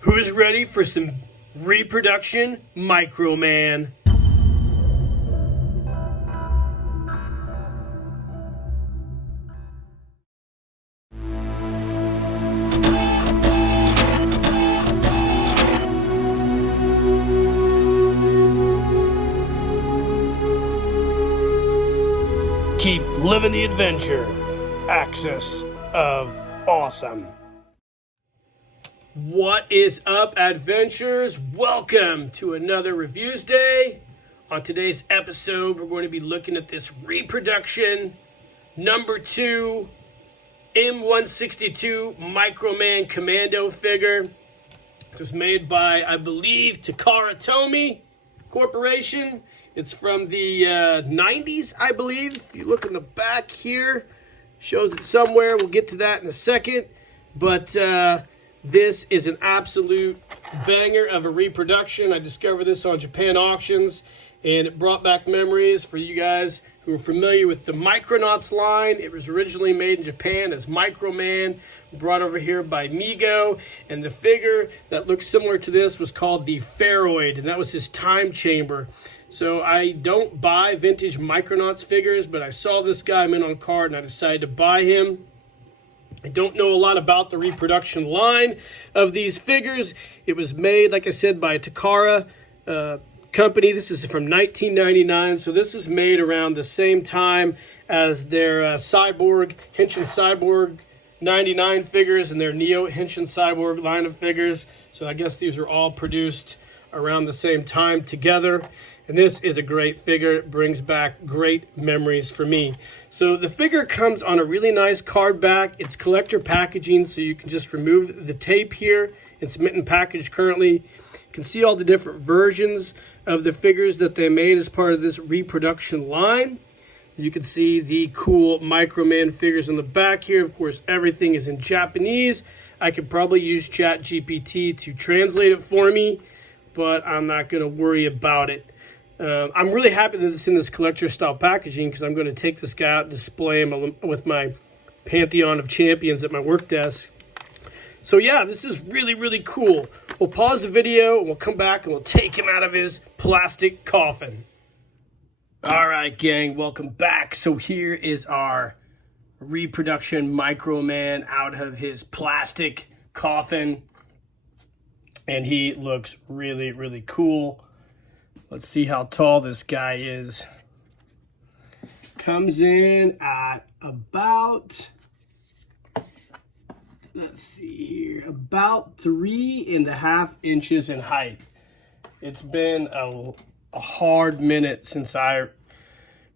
Who's ready for some reproduction Microman? Keep living the adventure. Axis of Awesome. What is up, adventurers? Welcome to another Reviews Day. On today's episode, we're going to be looking at this reproduction number 2 M162 Microman Commando figure. It was made by, I believe, Takara Tomy Corporation. It's from the 90s, I believe. If you look in the back here, shows it somewhere. We'll get to that in a second. But this is an absolute banger of a reproduction. I discovered this on Japan Auctions, and it brought back memories for you guys who are familiar with the Micronauts line. It was originally made in Japan as Microman, brought over here by Mego, and the figure that looks similar to this was called the Pharoid, and that was his time chamber. So I don't buy vintage Micronauts figures, but I saw this guy mint on card, and I decided to buy him. I don't know a lot about the reproduction line of these figures. It was made, like I said, by Takara Company. This is from 1999, so this is made around the same time as their Cyborg, Henshin Cyborg 99 figures and their Neo Henshin Cyborg line of figures. So I guess these were all produced around the same time together. And this is a great figure. It brings back great memories for me. So the figure comes on a really nice card back. It's collector packaging, so you can just remove the tape here. It's mint and packaged currently. You can see all the different versions of the figures that they made as part of this reproduction line. You can see the cool Microman figures on the back here. Of course, everything is in Japanese. I could probably use ChatGPT to translate it for me, but I'm not going to worry about it. I'm really happy that it's in this collector style packaging because I'm going to take this guy out and display him with my pantheon of champions at my work desk. So yeah, this is really, really cool. We'll pause the video and we'll come back and we'll take him out of his plastic coffin. All right, gang, welcome back. So here is our reproduction Microman out of his plastic coffin. And he looks really, really cool. Let's see how tall this guy is. Comes in at about, let's see here, about 3.5 inches in height. It's been a hard minute since I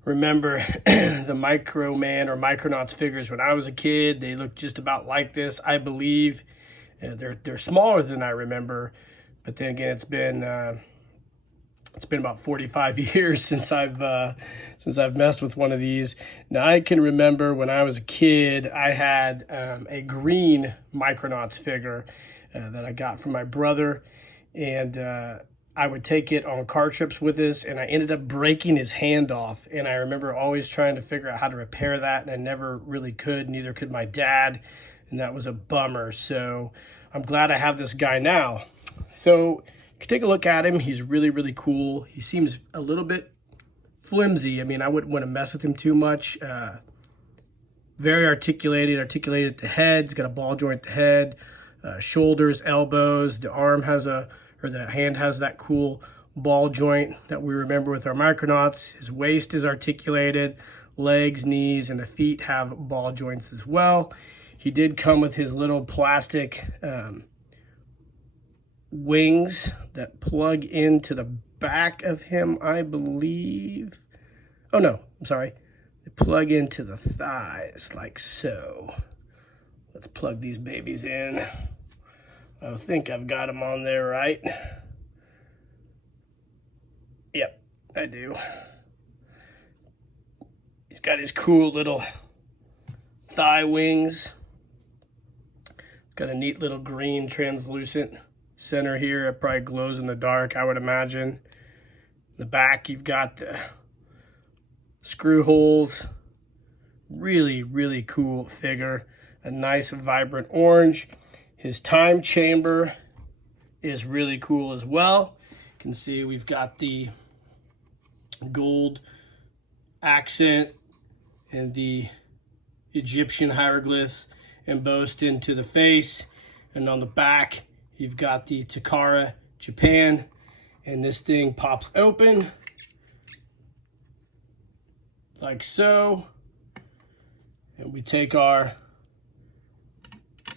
remember the Microman or Micronauts figures when I was a kid. They look just about like this, I believe. They're smaller than I remember, but then again, it's been about 45 years since I've messed with one of these. Now I can remember when I was a kid, I had a green Micronauts figure that I got from my brother, and I would take it on car trips with us, and I ended up breaking his hand off. And I remember always trying to figure out how to repair that, and I never really could. Neither could my dad, and that was a bummer. So I'm glad I have this guy now. So you can take a look at him. He's really, really cool. He seems a little bit flimsy. I mean, I wouldn't want to mess with him too much. Very articulated at the head. He's got a ball joint at the head, shoulders, elbows. The arm has the hand has that cool ball joint that we remember with our Micronauts. His waist is articulated, legs, knees, and the feet have ball joints as well. He did come with his little plastic wings that plug into the back of him, I believe. Oh no, I'm sorry. They plug into the thighs like so. Let's plug these babies in. I think I've got them on there right. Yep, I do. He's got his cool little thigh wings. It's got a neat little green translucent center here. It probably glows in the dark, I would imagine. In the back, you've got the screw holes. Really, really cool figure. A nice, vibrant orange. His time chamber is really cool as well. You can see we've got the gold accent and the Egyptian hieroglyphs embossed into the face. And on the back, you've got the Takara, Japan. And this thing pops open like so. And we take our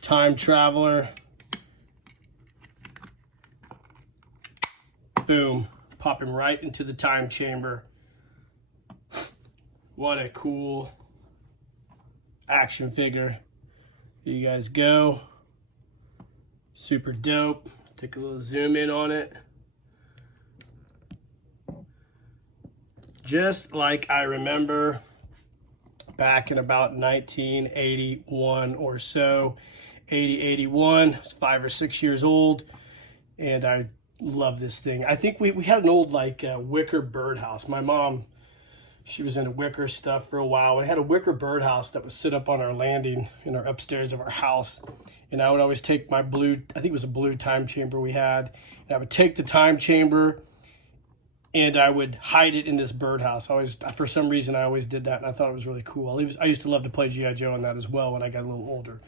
time traveler, boom, pop him right into the time chamber. What a cool action figure. Here you guys go. Super dope. Take a little zoom in on it. Just like I remember back in about 1981 or so, 81, it's 5 or 6 years old, and I love this thing. I think we had an old like wicker birdhouse. My mom, she was into wicker stuff for a while. We had a wicker birdhouse that was set up on our landing in our upstairs of our house, and I would always take my blue, I think it was a blue time chamber we had, and I would take the time chamber and I would hide it in this birdhouse. For some reason, I always did that, and I thought it was really cool. I used to love to play G.I. Joe on that as well when I got a little older.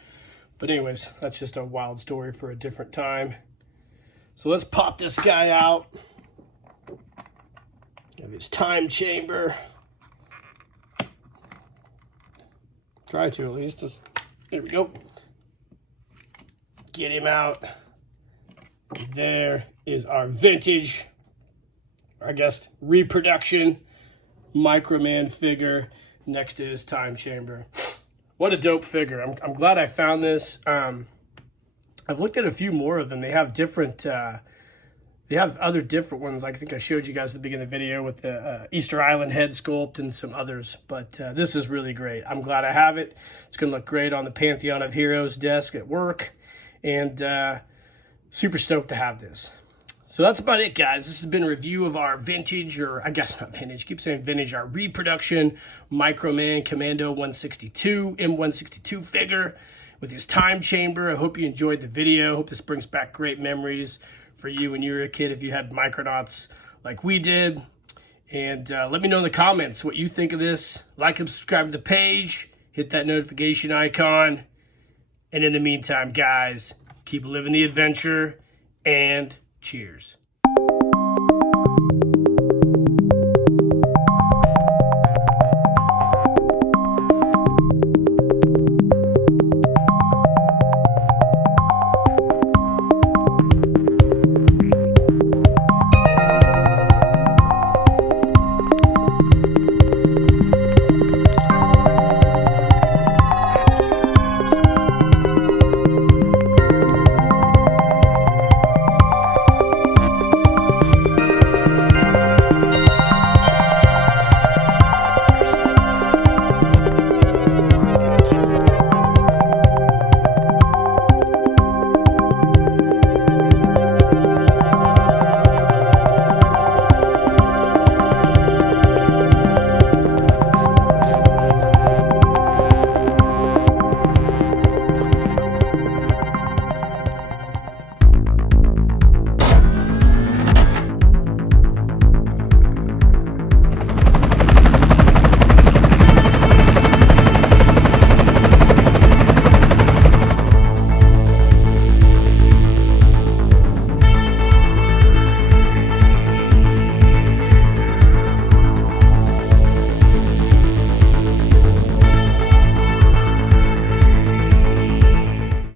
But anyways, that's just a wild story for a different time. So let's pop this guy out. Have his time chamber. Try to at least. There we go. Get him out. There is our vintage, I guess, reproduction Microman figure next to his time chamber. What a dope figure. I'm glad I found this. I've looked at a few more of them. They have different, they have other different ones. Like I think I showed you guys at the beginning of the video with the Easter Island head sculpt and some others. But this is really great. I'm glad I have it. It's going to look great on the Pantheon of Heroes desk at work. And super stoked to have this. So that's about it, guys. This has been a review of our vintage, or I guess not vintage, keep saying vintage, our reproduction Microman Commando 162, M162 figure with his time chamber. I hope you enjoyed the video. I hope this brings back great memories for you when you were a kid if you had Micronauts like we did. And let me know in the comments what you think of this. Like and subscribe to the page. Hit that notification icon. And in the meantime, guys, keep living the adventure and cheers.